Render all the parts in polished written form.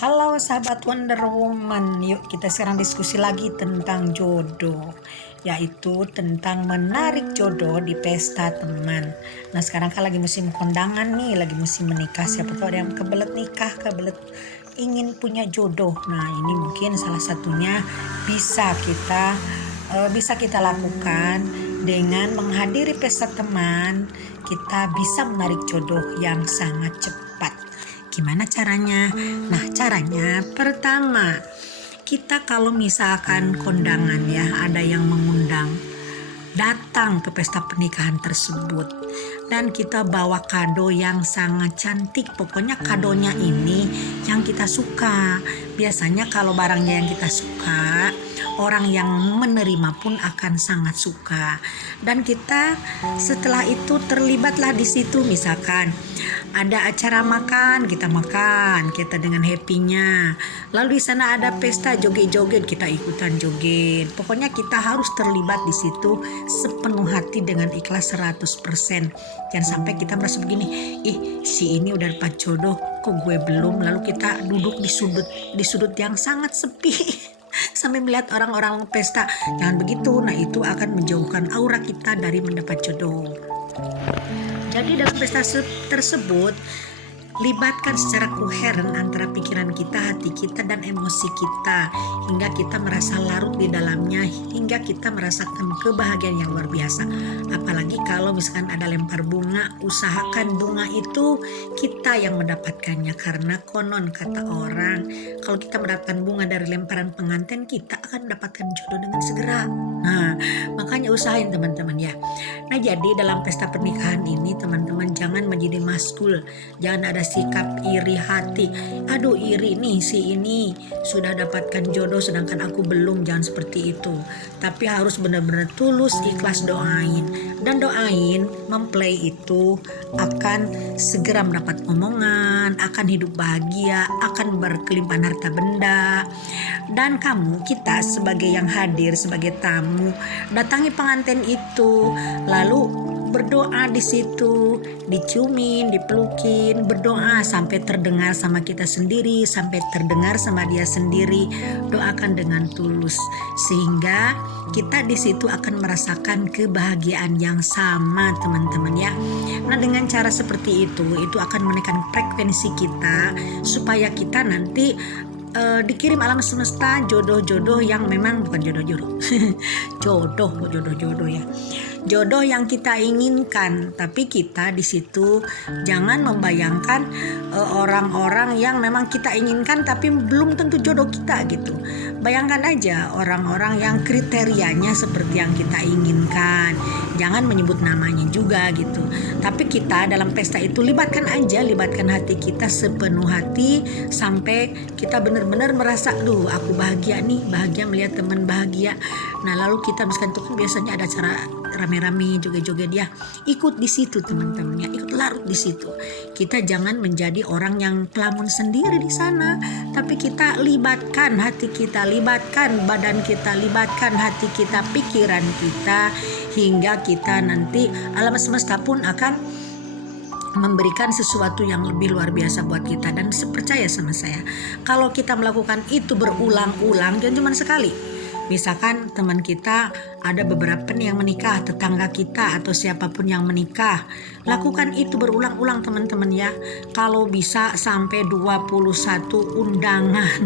Halo sahabat Wonder Woman, yuk kita sekarang diskusi lagi tentang jodoh, yaitu tentang menarik jodoh di pesta teman. Nah sekarang kan lagi musim kondangan nih, lagi musim menikah, siapa tahu ada yang kebelet nikah, kebelet ingin punya jodoh. Nah ini mungkin salah satunya bisa kita lakukan dengan menghadiri pesta teman. Kita bisa menarik jodoh yang sangat cepat. Gimana caranya? Nah, caranya pertama, kita kalau misalkan kondangan ya, ada yang mengundang, datang ke pesta pernikahan tersebut dan kita bawa kado yang sangat cantik. Pokoknya kadonya ini yang kita suka. Biasanya kalau barangnya yang kita suka, orang yang menerima pun akan sangat suka. Dan kita setelah itu terlibatlah di situ, misalkan ada acara makan, kita dengan happy-nya. Lalu di sana ada pesta joget-joget, kita ikutan joget. Pokoknya kita harus terlibat di situ sepenuh hati dengan ikhlas 100%. Jangan sampai kita merasa begini, si ini udah dapat jodoh, kok gue belum. Lalu kita duduk di sudut yang sangat sepi sampai melihat orang-orang pesta. Jangan begitu. Nah, itu akan menjauhkan aura kita dari mendapat jodoh. Jadi dalam pesta tersebut, libatkan secara koheren antara pikiran kita, hati kita, dan emosi kita hingga kita merasa larut di dalamnya, hingga kita merasakan kebahagiaan yang luar biasa. Apalagi kalau misalkan ada lempar bunga, usahakan bunga itu kita yang mendapatkannya, karena konon kata orang kalau kita mendapatkan bunga dari lemparan pengantin, kita akan mendapatkan jodoh dengan segera. Nah, makanya usahain teman-teman ya. Nah, jadi dalam pesta pernikahan ini teman-teman jangan menjadi maskul, jangan ada sikap iri hati. Aduh, iri nih, si ini sudah dapatkan jodoh sedangkan aku belum. Jangan seperti itu. Tapi harus benar-benar tulus, ikhlas doain. Dan doain mempelai itu akan segera mendapat omongan, akan hidup bahagia, akan berkelimpahan harta benda. Dan kita sebagai yang hadir, sebagai tamu, datangi pengantin itu, lalu berdoa di situ, diciumin, dipelukin, berdoa sampai terdengar sama kita sendiri, sampai terdengar sama dia sendiri. Doakan dengan tulus sehingga kita di situ akan merasakan kebahagiaan yang sama, teman-teman ya. Nah, dengan cara seperti itu akan menaikkan frekuensi kita supaya kita nanti dikirim alam semesta jodoh-jodoh yang memang bukan jodoh-jodoh jodoh ya, jodoh yang kita inginkan. Tapi kita di situ jangan membayangkan orang-orang yang memang kita inginkan tapi belum tentu jodoh kita gitu. Bayangkan aja orang-orang yang kriterianya seperti yang kita inginkan, jangan menyebut namanya juga gitu. Tapi kita dalam pesta itu libatkan hati kita sepenuh hati sampai kita benar-benar merasa, aku bahagia nih, bahagia melihat teman bahagia. Nah, lalu kita misalkan itu kan biasanya ada acara rame-rame joget-joget ya, ikut di situ teman-teman ya, ikut larut di situ. Kita jangan menjadi orang yang pelamun sendiri di sana, tapi kita libatkan hati kita, libatkan badan kita, libatkan hati kita, pikiran kita, hingga kita nanti alam semesta pun akan memberikan sesuatu yang lebih luar biasa buat kita. Dan percaya sama saya, kalau kita melakukan itu berulang-ulang, jangan cuma sekali. Misalkan teman kita ada beberapa nih yang menikah, tetangga kita atau siapapun yang menikah, lakukan itu berulang-ulang teman-teman ya. Kalau bisa sampai 21 undangan.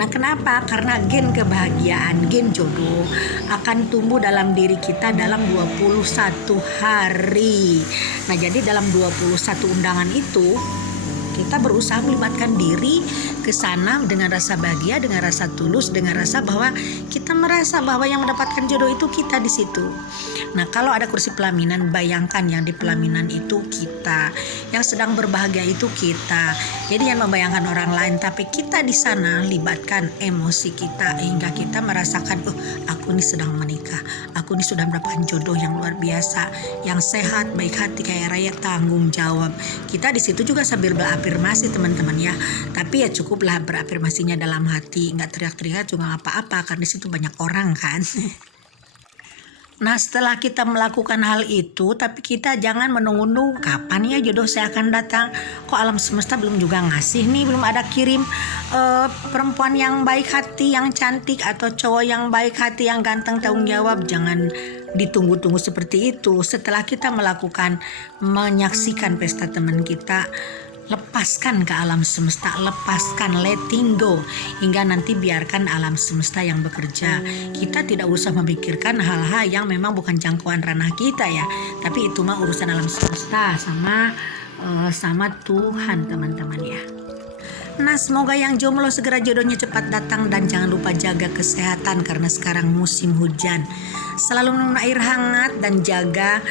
Nah, kenapa? Karena gen kebahagiaan, gen jodoh akan tumbuh dalam diri kita dalam 21 hari. Nah, jadi dalam 21 undangan itu kita berusaha melibatkan diri ke sana dengan rasa bahagia, dengan rasa tulus, dengan rasa bahwa kita merasa bahwa yang mendapatkan jodoh itu kita di situ. Nah, kalau ada kursi pelaminan, bayangkan yang di pelaminan itu kita, yang sedang berbahagia itu kita. Jadi jangan membayangkan orang lain, tapi kita di sana libatkan emosi kita hingga kita merasakan, aku ini sedang menikah, aku ini sudah mendapatkan jodoh yang luar biasa, yang sehat, baik hati, kaya raya, tanggung jawab. Kita di situ juga sambil berafirmasi teman-teman ya, tapi ya cukuplah berafirmasinya dalam hati, nggak teriak-teriak juga apa-apa karena di situ banyak orang kan. Nah, setelah kita melakukan hal itu, tapi kita jangan menunggu-nunggu kapan ya jodoh saya akan datang. Kok alam semesta belum juga ngasih nih, belum ada kirim perempuan yang baik hati, yang cantik, atau cowok yang baik hati, yang ganteng, tanggung jawab. Jangan ditunggu-tunggu seperti itu. Setelah kita menyaksikan pesta teman kita, lepaskan ke alam semesta, lepaskan, letting go, hingga nanti biarkan alam semesta yang bekerja. Kita tidak usah memikirkan hal-hal yang memang bukan jangkauan ranah kita ya, tapi itu mah urusan alam semesta sama Tuhan teman-teman ya. Nah, semoga yang jomblo segera jodohnya cepat datang, dan jangan lupa jaga kesehatan karena sekarang musim hujan. Selalu minum air hangat dan jaga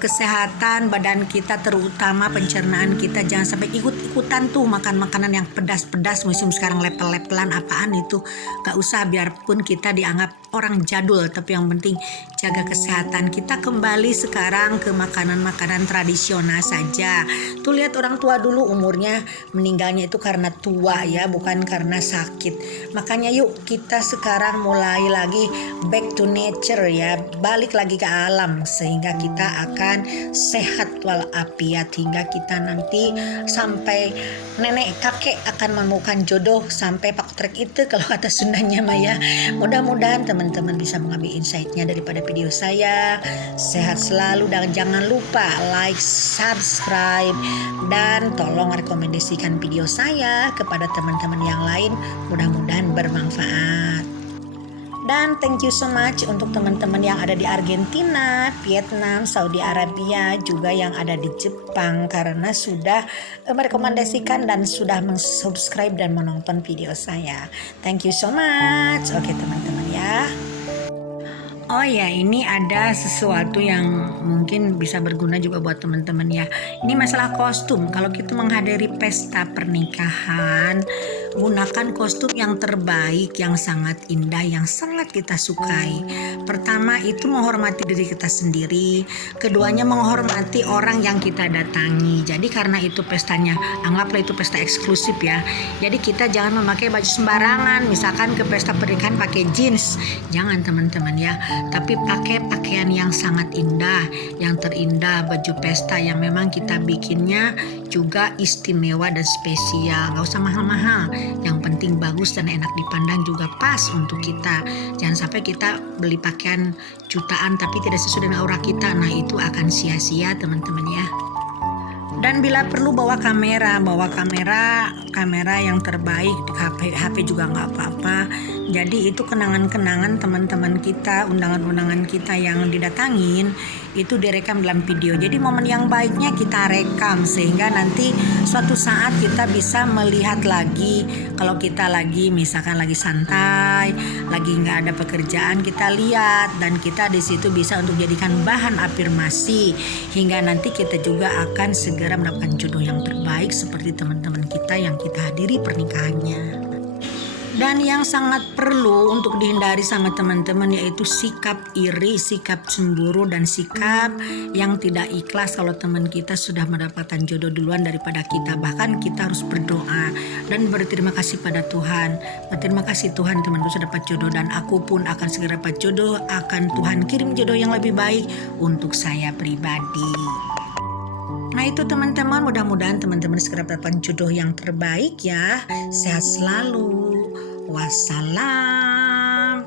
kesehatan badan kita, terutama pencernaan kita. Jangan sampai ikut-ikutan tuh makan makanan yang pedas-pedas musim sekarang, lepel-lepelan apaan itu. Gak usah, biarpun kita dianggap orang jadul, tapi yang penting jaga kesehatan. Kita kembali sekarang ke makanan-makanan tradisional saja. Tuh lihat orang tua dulu umurnya meninggalnya itu karena tua ya, bukan karena sakit. Makanya yuk kita sekarang mulai lagi back to nature ya, balik lagi ke alam, sehingga kita akan sehat walafiat, hingga kita nanti sampai nenek kakek akan menemukan jodoh sampai pak trek itu kalau kata Sundanya Maya. Mudah-mudahan teman-teman bisa mengambil insight-nya daripada video saya. Sehat selalu dan jangan lupa like, subscribe, dan tolong rekomendasikan video saya kepada teman-teman yang lain. Mudah-mudahan bermanfaat. Dan thank you so much untuk teman-teman yang ada di Argentina, Vietnam, Saudi Arabia, juga yang ada di Jepang, karena sudah merekomendasikan dan sudah mensubscribe dan menonton video saya. Thank you so much. Oke teman-teman ya. Oh ya, ini ada sesuatu yang mungkin bisa berguna juga buat teman-teman ya. Ini masalah kostum. Kalau kita menghadiri pesta pernikahan, gunakan kostum yang terbaik, yang sangat indah, yang sangat kita sukai. Pertama itu menghormati diri kita sendiri. Keduanya menghormati orang yang kita datangi. Jadi karena itu pestanya, anggaplah itu pesta eksklusif ya. Jadi kita jangan memakai baju sembarangan. Misalkan ke pesta pernikahan pakai jeans, jangan teman-teman ya. Tapi pakai pakaian yang sangat indah, yang terindah, baju pesta yang memang kita bikinnya juga istimewa dan spesial. Gak usah mahal-mahal, yang penting bagus dan enak dipandang, juga pas untuk kita. Jangan sampai kita beli pakaian jutaan tapi tidak sesuai dengan aura kita. Nah itu akan sia-sia teman-teman ya. Dan bila perlu bawa kamera yang terbaik. HP juga nggak apa-apa. Jadi itu kenangan-kenangan teman-teman kita, undangan-undangan kita yang didatangin itu direkam dalam video. Jadi momen yang baiknya kita rekam, sehingga nanti suatu saat kita bisa melihat lagi. Kalau kita lagi misalkan lagi santai, lagi nggak ada pekerjaan, kita lihat, dan kita di situ bisa untuk jadikan bahan afirmasi, hingga nanti kita juga akan segera mendapatkan jodoh yang terbaik seperti teman-teman kita yang kita hadiri pernikahannya. Dan yang sangat perlu untuk dihindari sama teman-teman yaitu sikap iri, sikap cemburu, dan sikap yang tidak ikhlas kalau teman kita sudah mendapatkan jodoh duluan daripada kita. Bahkan kita harus berdoa dan berterima kasih pada Tuhan. Berterima kasih Tuhan, teman-teman sudah dapat jodoh, dan aku pun akan segera dapat jodoh. Akan Tuhan kirim jodoh yang lebih baik untuk saya pribadi. Nah itu teman-teman, mudah-mudahan teman-teman segera dapat jodoh yang terbaik ya. Sehat selalu. Wassalam.